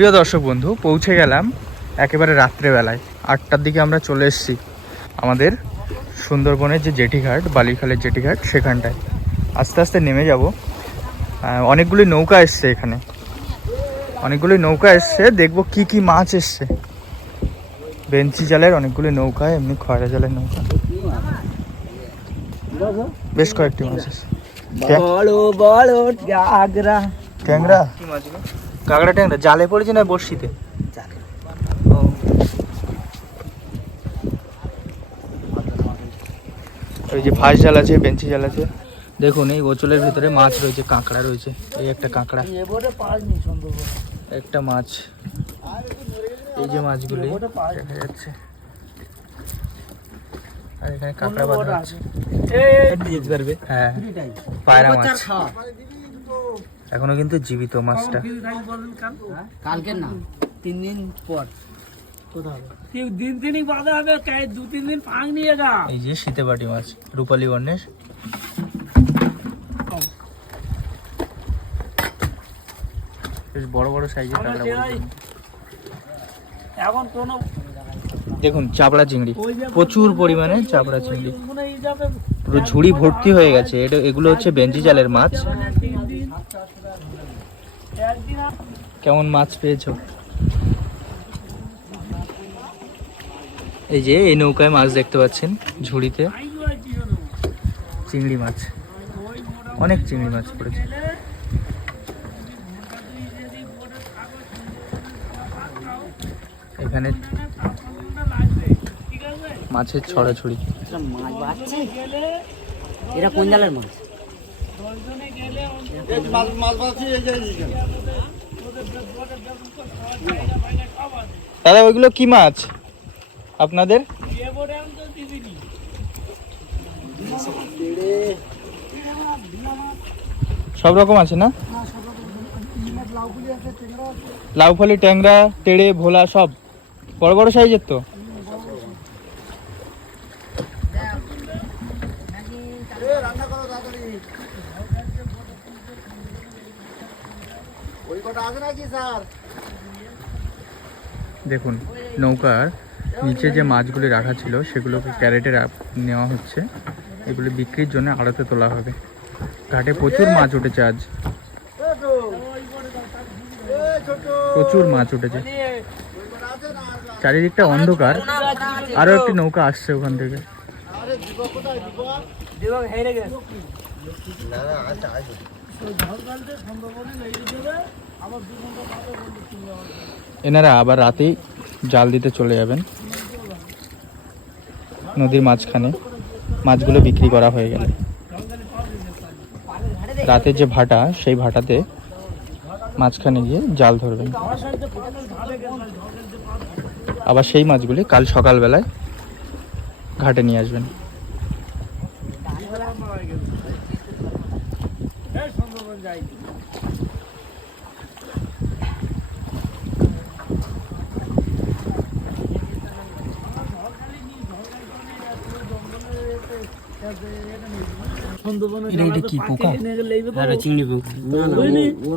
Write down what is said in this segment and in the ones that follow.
প্রিয় দর্শক বন্ধু, পৌঁছে গেলাম একেবারে রাত্রেবেলায়। 8টার দিকে আমরা চলে এসেছি আমাদের সুন্দরবনের যে জেটিঘাট, বালিখালের জেটিঘাট, সেখানটায় আস্তে আস্তে নেমে যাব। অনেকগুলি নৌকা এসছে এখানে, অনেকগুলি নৌকা এসছে। দেখবো কি কি মাছ এসছে। বেঞ্চি জালের অনেকগুলি নৌকা, এমনি খয়রা জালের নৌকা, বেশ কয়েকটি মাছ এসছে। ট্যাংরা, কাঁকড়া, ট্যাংরা জালে পড়েছে না বড়শিতে? ওই যে ফাঁস জাল আছে, বেঞ্চি জাল আছে। দেখুন এই গোচলের ভিতরে মাছ রয়েছে, কাঁকড়া রয়েছে। এই একটা কাঁকড়া, একটা মাছ। এই যে মাছগুলি দেখা যাচ্ছে, আর এখানে কাঁকড়া বাঁধা আছে। হ্যাঁ, পায়রা মাছ এখনো কিন্তু জীবিত মাছটা। কালকে না, 3 দিন পর এই যে শীতেবাটি মাছ, রূপালী বর্ণের। বেশ বড় বড় সাইজের কাঁকড়া। দেখুন চাপড়া চিংড়ি, প্রচুর পরিমাণে চাপড়া চিংড়ি, পুরো ঝুড়ি ভর্তি হয়ে গেছে। এগুলো হচ্ছে বেঞ্চি জালের মাছ। কেমন মাছ পেয়েছো? এই যে এই নৌকায় মাছ দেখতে পাচ্ছেন, ঝুড়িতে চিংড়ি মাছ, অনেক চিংড়ি মাছ পড়েছে। এখানে মাছের ছড়াছড়ি। এটা কোন জালের মাছ? দাদা ওইগুলো কি মাছ আপনাদের? সব রকম আছে না? লাউফলি, ট্যাংরা, তেড়ে, ভোলা, সব বড় বড় সাইজের তো। দেখুন নৌকার নিচে যে মাছগুলি রাখা ছিল সেগুলোকে ক্যারেটে নেওয়া হচ্ছে। এগুলি বিক্রির জন্য আড়তে তোলা হবে। ঘাটে প্রচুর মাছ উঠেছে আজ, প্রচুর মাছ উঠেছে। চারিদিকটা অন্ধকার। আরো একটি নৌকা আসছে ওখান থেকে। এনারা আবার রাতেই জাল দিতে চলে যাবেন নদীর মাঝখানে। মাছগুলো বিক্রি করা হয়ে গেলে রাতের যে ভাটা, সেই ভাটাতে মাঝখানে গিয়ে জাল ধরবেন। আবার সেই মাছগুলি কাল সকালবেলায় ঘাটে নিয়ে আসবেন।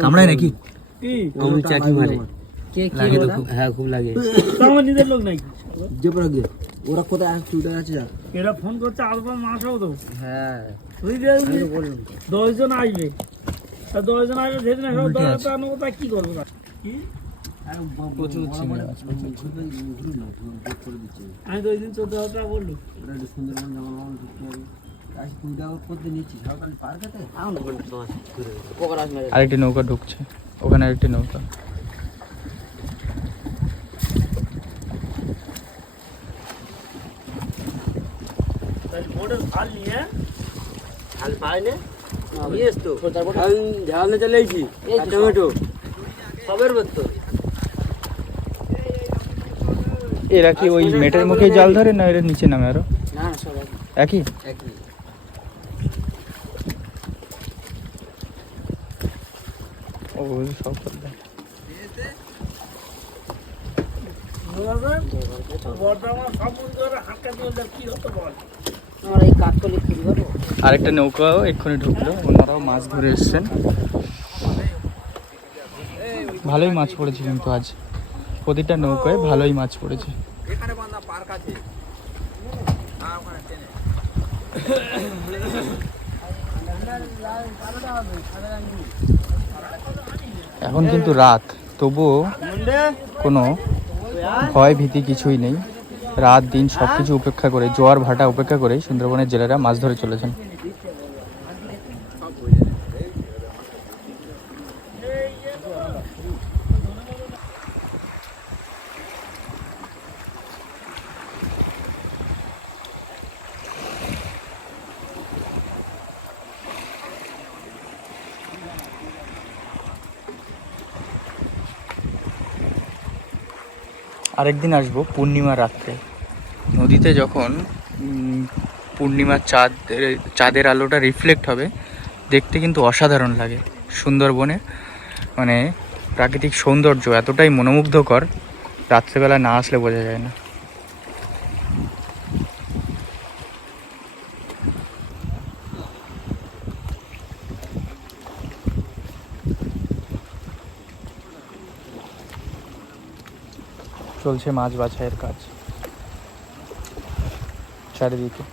কামড়ায় নাকি? চাকি মারে, হ্যাঁ খুব লাগে। নিজের লোক নাই ওরা কোথায় আছে? এরা ফোন করছে, আসবার মাস হবে তো। হ্যাঁ 10 জন আসবে, 10 জন আসবে সেদিন কি করবো? আমি তো ওই দিন 14,000 টাকা বললো। আরেকটি নৌকা ঢুকছে ওখানে, আরেকটি নৌকা। এরা কি ওই মেটের মুখে জাল ধরে না এরা নিচে নামে? আরো একই। ও সব আরেকটা নৌকাও এক্ষুনি ঢুকলো। ওনারাও মাছ ধরে এসছেন। ভালোই মাছ পড়েছে কিন্তু আজ প্রতিটা নৌকায় ভালোই মাছ পড়েছে। এখন কিন্তু রাত, তবুও কোনো ভয় ভীতি কিছুই নেই। রাত দিন সব কিছু উপেক্ষা করে, জোয়ার ভাটা উপেক্ষা করে সুন্দরবনের জেলেরা মাছ ধরে চলেছেন। আরেকদিন আসবো পূর্ণিমা রাত্রে। নদীতে যখন পূর্ণিমার চাঁদের আলোটা রিফ্লেক্ট হবে, দেখতে কিন্তু অসাধারণ লাগে। সুন্দরবনে মানে প্রাকৃতিক সৌন্দর্য এতটাই মনোমুগ্ধকর, রাত্রেবেলা না আসলে বোঝা যায় না। চলছে মাছ বাছাইয়ের কাজ চারিদিকে।